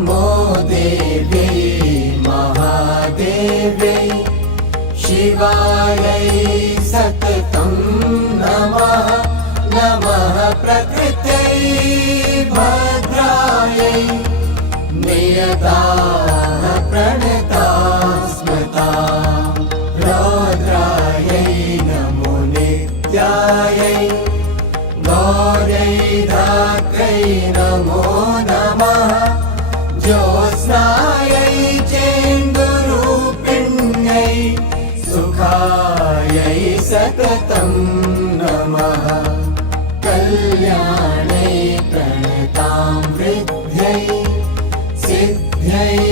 नमो देव्यै महादेव्यै शिवायै सततं नमः नमः प्रकृत्यै भद्रायै नियताः प्रणताः स्मृताः रौद्रायै नमो नित्यायै गौर्यै धात्र्यै नमो नमः ज्योत्स्नायै चेन्दुरूपिण्यै सुखायै सततं नमः कल्याणै प्रणतां वृद्ध्यै सिद्ध्यै